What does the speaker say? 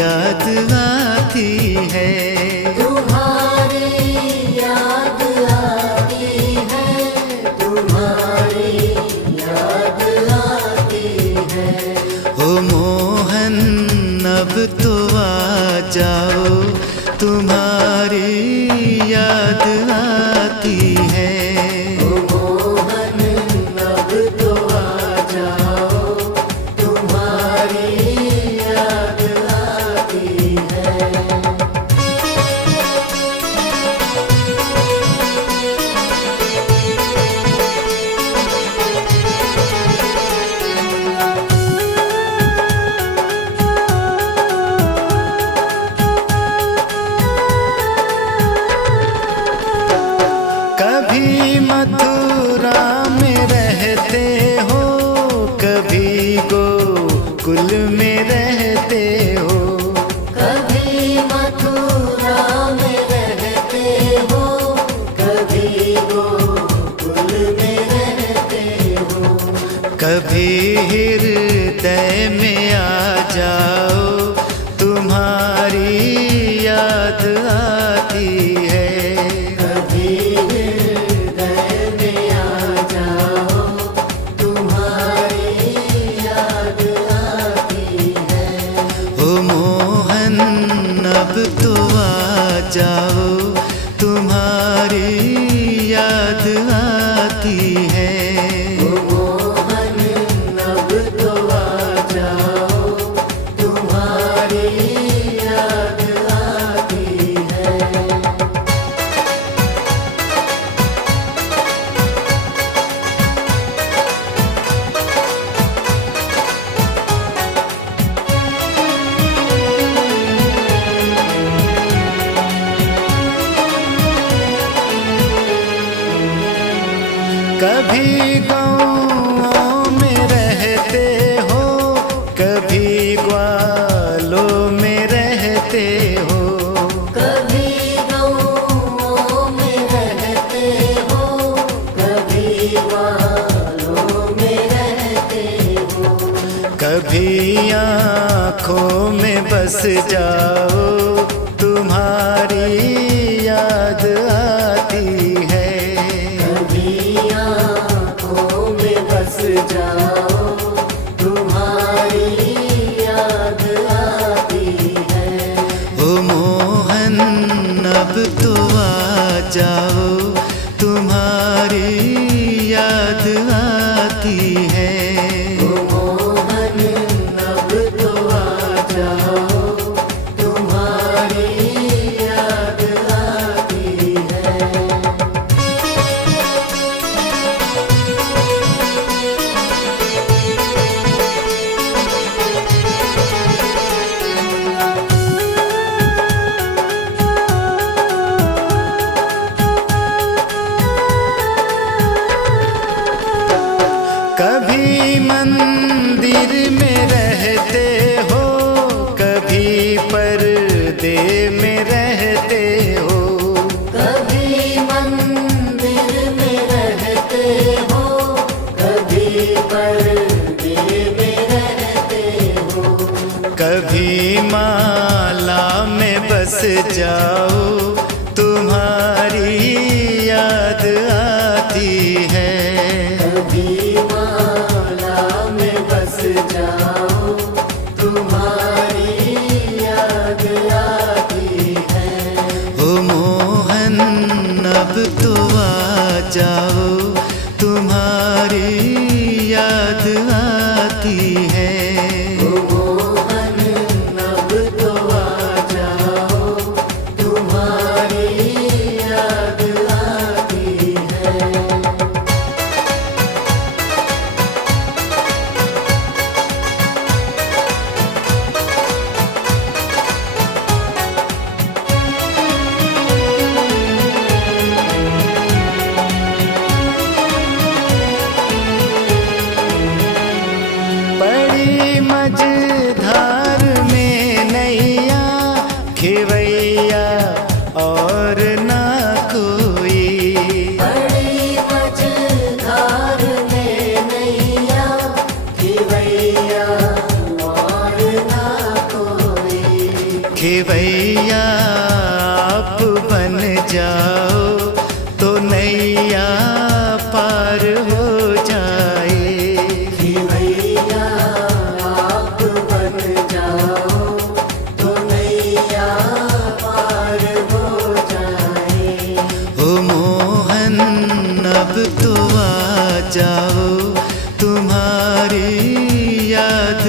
याद आती है। तुम्हारी याद आती है, तुम्हारी याद आती है। ओ मोहन अब तो आ जाओ, तुम्हारी याद आती है। ओ मोहन अब तो आ जाओ, तुम्हारी याद आती है। कभी मथुरा में रहते हो, कभी गोकुल में रहते हो। कभी मथुरा में रहते हो, कभी गोकुल में रहते हो। कभी हृदय में आ जाओ, तुम्हारी याद आती है। कभी हृदय में आ जाओ, तुम्हारी याद आती है। ओ मोहन अब तो आ जाओ, तुम्हारी याद आती है। ओ मोहन अब तो आ जाओ, तुम्हारी याद आती है। कभी गाँव में रहते हो, कभी ग्वालों में रहते हो। कभी गाँवों में रहते हो, कभी ग्वालों में रहते हो। कभी आँखों में बस जाओ, तुम्हारी याद आती है। कभी आँखों में बस जाओ, तुम्हारी याद आती है। ओ मोहन अब तो आ जाओ, तुम्हारी याद आती है। ओ मोहन अब तो आ जाओ, तुम्हारी याद आती है। कभी मंदिर में रहते हो, कभी पर्दे में रहते हो। कभी मंदिर में रहते हो, कभी पर्दे में रहते हो। कभी माला में बस जाओ, तुम्हारी याद आती है। कभी माला में बस जाओ, तुम्हारी याद आती है। ओ मोहन अब तो आ जाओ, तुम्हारी याद आती है। ओ मोहन अब तो आ जाओ, तुम्हारी याद आती है। खेवैया आप बन जाओ तो नैया पार हो जाए। खेवैया आप बन जाओ तो नैया पार हो जाए। ओ मोहन अब तो आ जाओ, तुम्हारी याद